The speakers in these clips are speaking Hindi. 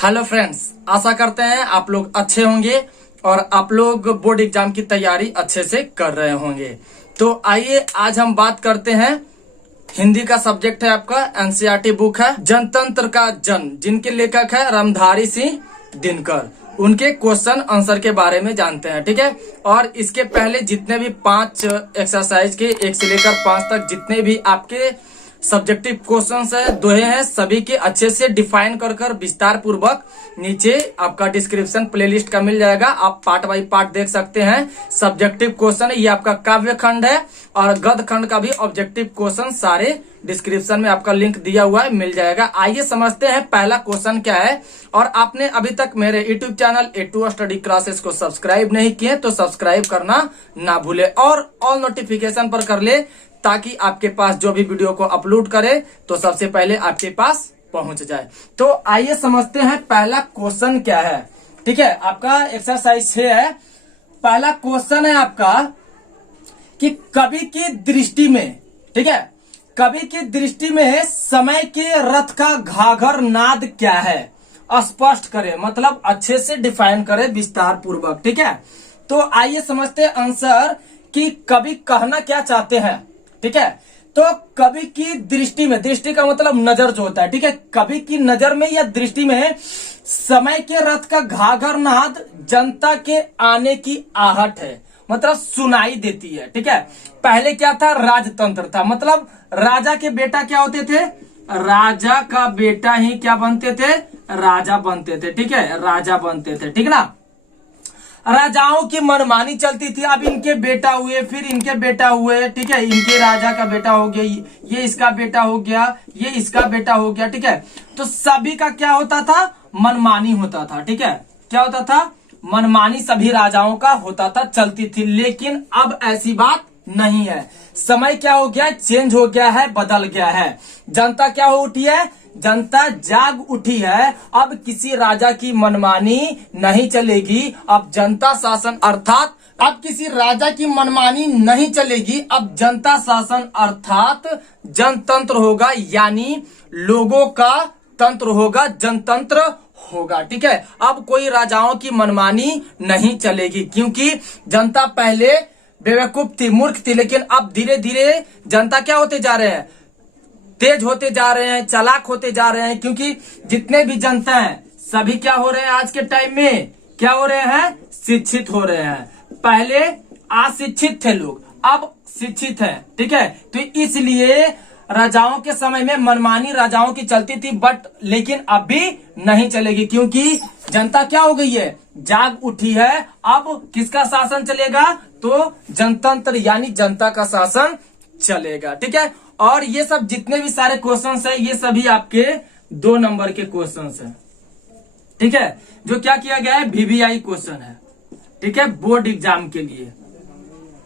हेलो फ्रेंड्स, आशा करते हैं आप लोग अच्छे होंगे और आप लोग बोर्ड एग्जाम की तैयारी अच्छे से कर रहे होंगे। तो आइए आज हम बात करते हैं। हिंदी का सब्जेक्ट है आपका एनसीईआरटी बुक है जनतंत्र का जन, जिनके लेखक है रामधारी सिंह दिनकर। उनके क्वेश्चन आंसर के बारे में जानते हैं, ठीक है। और इसके पहले जितने भी 5 एक्सरसाइज के 1 से लेकर 5 तक जितने भी आपके सब्जेक्टिव क्वेश्चंस है दोहे हैं, सभी के अच्छे से डिफाइन कर विस्तार पूर्वक नीचे आपका डिस्क्रिप्शन प्लेलिस्ट का मिल जाएगा। आप पार्ट बाय पार्ट देख सकते हैं। सब्जेक्टिव क्वेश्चन ये आपका काव्य खंड है और गद्य खंड का भी ऑब्जेक्टिव क्वेश्चन सारे डिस्क्रिप्शन में आपका लिंक दिया हुआ है, मिल जाएगा। आइए समझते हैं पहला क्वेश्चन क्या है। और आपने अभी तक मेरे YouTube channel A2 study classes को सब्सक्राइब नहीं किए तो सब्सक्राइब करना ना भूले और ऑल नोटिफिकेशन पर कर ले, ताकि आपके पास जो भी वीडियो को अपलोड करे तो सबसे पहले आपके पास पहुंच जाए। तो आइए समझते हैं पहला क्वेश्चन क्या है। ठीक है, आपका एक्सरसाइज 6 है। पहला क्वेश्चन है आपका कि कवि की दृष्टि में, ठीक है, कवि की दृष्टि में समय के रथ का घाघर नाद क्या है। स्पष्ट करे, मतलब अच्छे से डिफाइन करे विस्तार पूर्वक, ठीक है। तो आइए समझते हैं आंसर कि कवि कहना क्या चाहते हैं, ठीक है। तो कवि की दृष्टि में, दृष्टि का मतलब नजर जो होता है, ठीक है। कवि की नजर में या दृष्टि में समय के रथ का घाघर नाद जनता के आने की आहट है, मतलब सुनाई देती है, ठीक है। पहले क्या था, राजतंत्र था, मतलब राजा के बेटा क्या होते थे, राजा का बेटा ही क्या बनते थे, राजा बनते थे, ठीक है, राजा बनते थे, ठीक ना। राजाओं की मनमानी चलती थी। अब इनके बेटा हुए, फिर इनके बेटा हुए, ठीक है, इनके राजा का बेटा हो गया, ये इसका बेटा हो गया, ये इसका बेटा हो गया, ठीक है। तो सभी का क्या होता था, मनमानी होता था, ठीक है। क्या होता था, मनमानी सभी राजाओं का होता था, चलती थी। लेकिन अब ऐसी बात नहीं है। समय क्या हो गया, चेंज हो गया है, बदल गया है। जनता क्या हो उठी है, जनता जाग उठी है। अब किसी राजा की मनमानी नहीं चलेगी। अब जनता शासन अर्थात अब किसी राजा की मनमानी नहीं चलेगी। अब जनता शासन अर्थात जनतंत्र होगा, यानी लोगों का तंत्र होगा, जनतंत्र होगा, ठीक है। अब कोई राजाओं की मनमानी नहीं चलेगी, क्योंकि जनता पहले बेवकूफ थी, मूर्ख थी, लेकिन अब धीरे धीरे जनता क्या होते जा रहे हैं, तेज होते जा रहे हैं, चालाक होते जा रहे हैं। क्योंकि जितने भी जनता हैं सभी क्या हो रहे हैं, आज के टाइम में क्या हो रहे हैं, शिक्षित हो रहे हैं। पहले अशिक्षित थे लोग, अब शिक्षित हैं, ठीक है। तो इसलिए राजाओं के समय में मनमानी राजाओं की चलती थी, बट लेकिन अब भी नहीं चलेगी, क्योंकि जनता क्या हो गई है, जाग उठी है। अब किसका शासन चलेगा, तो जनतंत्र यानी जनता का शासन चलेगा, ठीक है। और ये सब जितने भी सारे क्वेश्चंस है, ये सभी आपके 2 नंबर के क्वेश्चंस है, ठीक है। जो क्या किया गया है, VVI क्वेश्चन है, ठीक है, बोर्ड एग्जाम के लिए।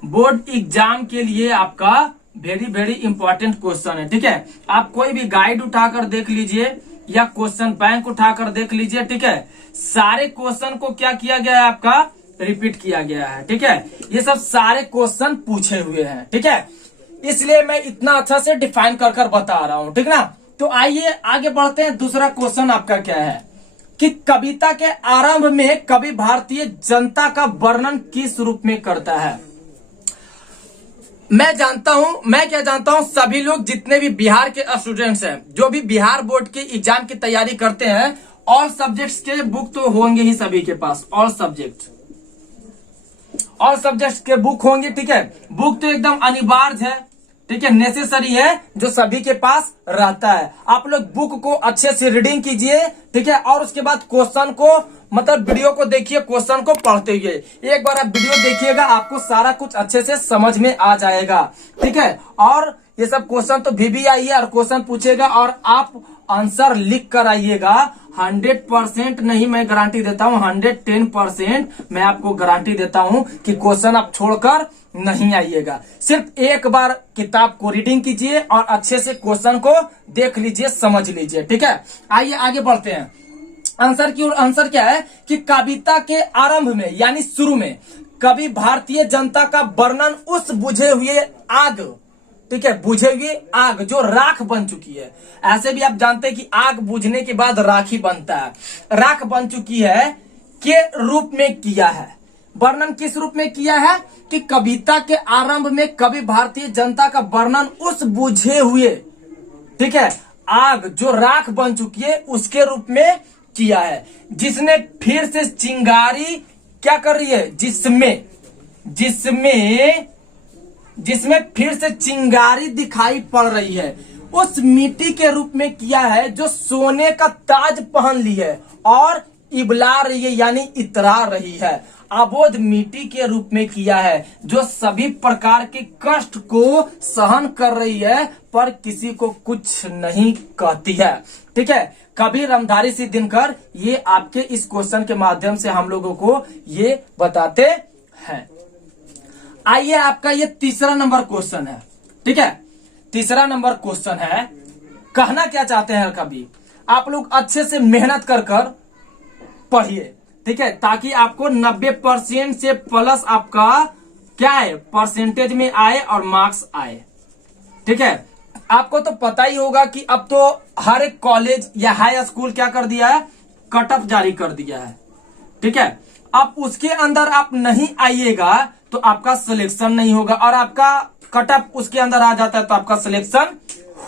बोर्ड एग्जाम के लिए आपका वेरी वेरी इंपॉर्टेंट क्वेश्चन है, ठीक है। आप कोई भी गाइड उठाकर देख लीजिए या क्वेश्चन बैंक उठाकर देख लीजिए, ठीक है। सारे क्वेश्चन को क्या किया गया है, आपका रिपीट किया गया है, ठीक है। ये सब सारे क्वेश्चन पूछे हुए हैं, ठीक है। इसलिए मैं इतना अच्छा से डिफाइन कर बता रहा हूं, ठीक ना। तो आइए आगे बढ़ते हैं। दूसरा क्वेश्चन आपका क्या है कि कविता के आरंभ में कवि भारतीय जनता का वर्णन किस रूप में करता है। मैं क्या जानता हूं, सभी लोग जितने भी बिहार के स्टूडेंट्स हैं, जो भी बिहार बोर्ड के एग्जाम की तैयारी करते हैं, ऑल सब्जेक्ट्स के बुक तो होंगे ही सभी के पास। ऑल सब्जेक्ट्स के बुक होंगे, ठीक है। बुक तो एकदम अनिवार्य है, ठीक है, नेसेसरी है, जो सभी के पास रहता है। आप लोग बुक को अच्छे से रीडिंग कीजिए, ठीक है। और उसके बाद क्वेश्चन को, मतलब वीडियो को देखिए, क्वेश्चन को पढ़ते हुए एक बार आप वीडियो देखिएगा, आपको सारा कुछ अच्छे से समझ में आ जाएगा, ठीक है। और ये सब क्वेश्चन तो VVI है और क्वेश्चन पूछेगा और आप आंसर लिख कर आइएगा। 100% नहीं, मैं गारंटी देता हूं, 110% मैं आपको गारंटी देता हूं कि क्वेश्चन आप छोड़कर नहीं आइएगा। सिर्फ एक बार किताब को रीडिंग कीजिए और अच्छे से क्वेश्चन को देख लीजिए, समझ लीजिए, ठीक है। आइए आगे बढ़ते हैं आंसर की ओर। आंसर क्या है कि कविता के आरंभ में यानी शुरू में कवि भारतीय जनता का वर्णन उस बुझे हुए आग, ठीक है, बुझे हुए आग जो राख बन चुकी है। ऐसे भी आप जानते हैं कि आग बुझने के बाद राखी बनता है। राख बन चुकी है के रूप में किया है। वर्णन किस रूप में किया है कि कविता के आरंभ में कवि भारतीय जनता का वर्णन उस बुझे हुए, ठीक है, आग जो राख बन चुकी है उसके रूप में किया है, जिसने फिर से चिंगारी क्या कर रही है, जिसमें फिर से चिंगारी दिखाई पड़ रही है, उस मिट्टी के रूप में किया है जो सोने का ताज पहन ली है और इबला रही है यानी इतरा रही है। अबोध मिट्टी के रूप में किया है जो सभी प्रकार के कष्ट को सहन कर रही है पर किसी को कुछ नहीं कहती है। ठीक है, कभी रामधारी सिंह दिनकर ये आपके इस क्वेश्चन के माध्यम से हम लोगों को ये बताते हैं। आइए, आपका ये तीसरा नंबर क्वेश्चन है। ठीक है, तीसरा नंबर क्वेश्चन है, कहना क्या चाहते हैं कभी आप लोग अच्छे से मेहनत कर पढ़िए, ठीक है, ताकि आपको 90% से प्लस आपका क्या है परसेंटेज में आए और मार्क्स आए। ठीक है, आपको तो पता ही होगा कि अब तो हर एक कॉलेज या हाई स्कूल क्या कर दिया है, कट ऑफ जारी कर दिया है। ठीक है, अब उसके अंदर आप नहीं आइएगा तो आपका सिलेक्शन नहीं होगा, और आपका कट ऑफ उसके अंदर आ जाता है तो आपका सिलेक्शन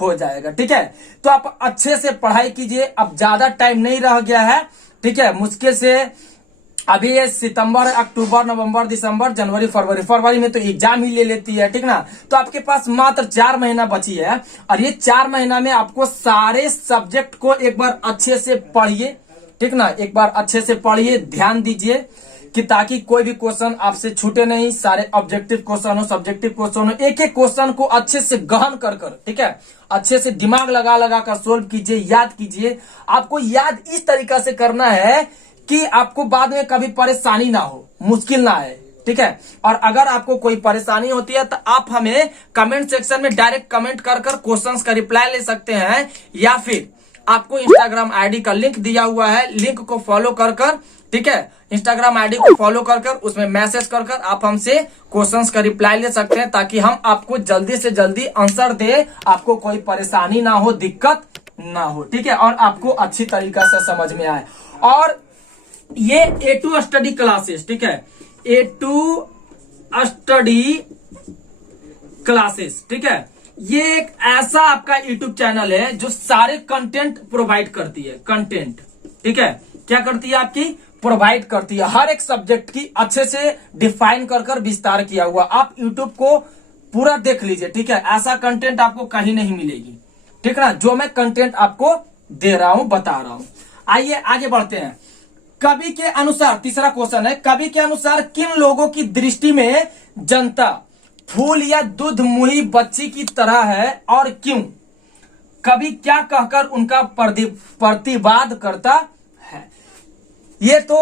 हो जाएगा। ठीक है, तो आप अच्छे से पढ़ाई कीजिए, अब ज्यादा टाइम नहीं रह गया है। ठीक है, मुश्किल से अभी ये सितंबर, अक्टूबर, नवंबर, दिसंबर, जनवरी, फरवरी में तो एग्जाम ही ले लेती है। ठीक ना, तो आपके पास मात्र 4 महीना बची है, और ये 4 महीना में आपको सारे सब्जेक्ट को एक बार अच्छे से पढ़िए। ठीक ना, एक बार अच्छे से पढ़िए, ध्यान दीजिए कि ताकि कोई भी क्वेश्चन आपसे छूटे नहीं। सारे ऑब्जेक्टिव क्वेश्चन हो, सब्जेक्टिव क्वेश्चन हो, एक एक क्वेश्चन को अच्छे से गहन कर, ठीक है, अच्छे से दिमाग लगा कर सोल्व कीजिए, याद कीजिए। आपको याद इस तरीका से करना है कि आपको बाद में कभी परेशानी ना हो, मुश्किल ना आए। ठीक है, और अगर आपको कोई परेशानी होती है तो आप हमें कमेंट सेक्शन में डायरेक्ट कमेंट कर क्वेश्चंस का रिप्लाई ले सकते हैं, या फिर आपको इंस्टाग्राम आईडी का लिंक दिया हुआ है, लिंक को फॉलो कर ठीक है, इंस्टाग्राम आईडी को फॉलो कर उसमें मैसेज कर आप हमसे क्वेश्चंस का रिप्लाई ले सकते हैं, ताकि हम आपको जल्दी से जल्दी आंसर दे, आपको कोई परेशानी ना हो, दिक्कत ना हो। ठीक है, और आपको अच्छी तरीका से समझ में आए। और ये A2 स्टडी क्लासेस, ठीक है, A2 स्टडी क्लासेस, ठीक है, ये एक ऐसा आपका यूट्यूब चैनल है जो सारे कंटेंट प्रोवाइड करती है। कंटेंट, ठीक है, क्या करती है, आपकी प्रोवाइड करती है, हर एक सब्जेक्ट की अच्छे से डिफाइन कर विस्तार किया हुआ। आप यूट्यूब को पूरा देख लीजिए। ठीक है, ऐसा कंटेंट आपको कहीं नहीं मिलेगी। ठीक है ना, जो मैं कंटेंट आपको दे रहा हूं, बता रहा हूं। आइए आगे बढ़ते हैं। कवि के अनुसार, तीसरा क्वेश्चन है, कवि के अनुसार किन लोगों की दृष्टि में जनता फूल या दूध मुही बच्ची की तरह है और क्यों? कवि क्या कहकर उनका प्रतिवाद करता है? ये तो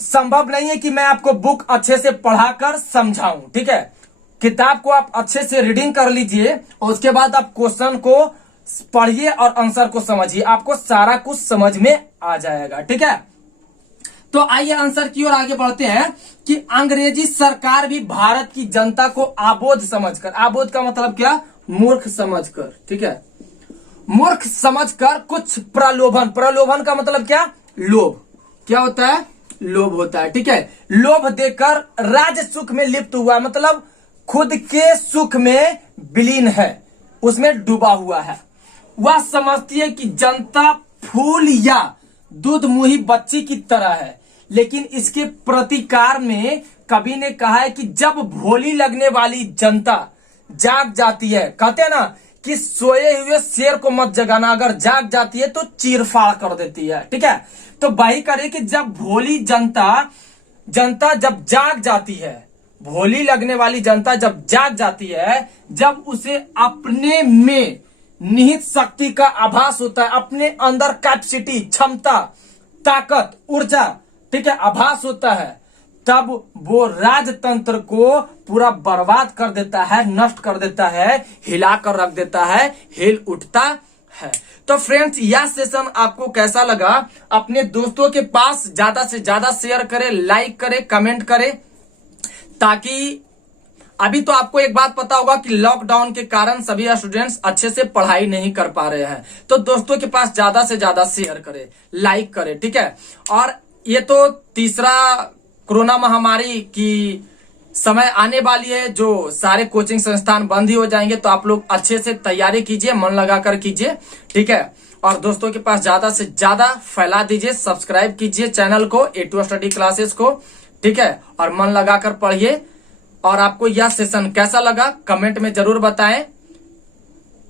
संभव नहीं है कि मैं आपको बुक अच्छे से पढ़ाकर समझाऊं। ठीक है, किताब को आप अच्छे से रीडिंग कर लीजिए और उसके बाद आप क्वेश्चन को पढ़िए और आंसर को समझिए, आपको सारा कुछ समझ में आ जाएगा। ठीक है, तो आइए आंसर की ओर आगे बढ़ते हैं कि अंग्रेजी सरकार भी भारत की जनता को आबोध समझकर, आबोध का मतलब क्या, मूर्ख समझकर, ठीक है, मूर्ख समझकर कुछ प्रलोभन का मतलब क्या, लोभ, क्या होता है, लोभ होता है। ठीक है, लोभ देकर राज सुख में लिप्त हुआ, मतलब खुद के सुख में विलीन है, उसमें डूबा हुआ है। वह समझती है कि जनता फूल या दूध मुही बच्ची की तरह है, लेकिन इसके प्रतिकार में कवि ने कहा है कि जब भोली लगने वाली जनता जाग जाती है, कहते हैं ना कि सोए हुए शेर को मत जगाना, अगर जाग जाती है तो चीरफाड़ कर देती है। ठीक है, तो वही करे कि जब भोली जनता जब जाग जाती है, भोली लगने वाली जनता जब जाग जाती है, जब उसे अपने में निहित शक्ति का आभास होता है, अपने अंदर कैपेसिटी, क्षमता, ताकत, ऊर्जा, ठीक है, आभास होता है, तब वो राजतंत्र को पूरा बर्बाद कर देता है, नष्ट कर देता है, हिला कर रख देता है, हिल उठता है। तो फ्रेंड्स, यह सेशन आपको कैसा लगा, अपने दोस्तों के पास ज्यादा से ज्यादा शेयर करें, लाइक करें, कमेंट करें, ताकि अभी तो आपको एक बात पता होगा कि लॉकडाउन के कारण सभी स्टूडेंट्स अच्छे से पढ़ाई नहीं कर पा रहे हैं, तो दोस्तों के पास ज्यादा से ज्यादा शेयर करें, लाइक करें, ठीक है। और ये तो तीसरा कोरोना महामारी की समय आने वाली है, जो सारे कोचिंग संस्थान बंद ही हो जाएंगे, तो आप लोग अच्छे से तैयारी कीजिए, मन लगाकर कीजिए, ठीक है। और दोस्तों के पास ज्यादा से ज्यादा फैला दीजिए, सब्सक्राइब कीजिए चैनल को, A2 स्टडी क्लासेस को, ठीक है। और मन लगाकर पढ़िए। और आपको यह सेशन कैसा लगा कमेंट में जरूर बताएं,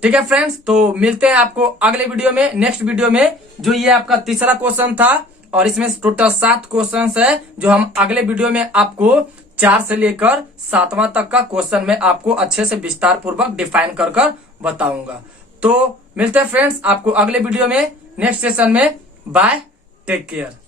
ठीक है फ्रेंड्स। तो मिलते हैं आपको अगले वीडियो में, नेक्स्ट वीडियो में। जो ये आपका तीसरा क्वेश्चन था और इसमें टोटल 7 क्वेश्चंस है, जो हम अगले वीडियो में आपको 4 से लेकर 7वां तक का क्वेश्चन में आपको अच्छे से विस्तार पूर्वक डिफाइन कर बताऊंगा। तो मिलते हैं फ्रेंड्स आपको अगले वीडियो में, नेक्स्ट सेशन में। Bye, take care.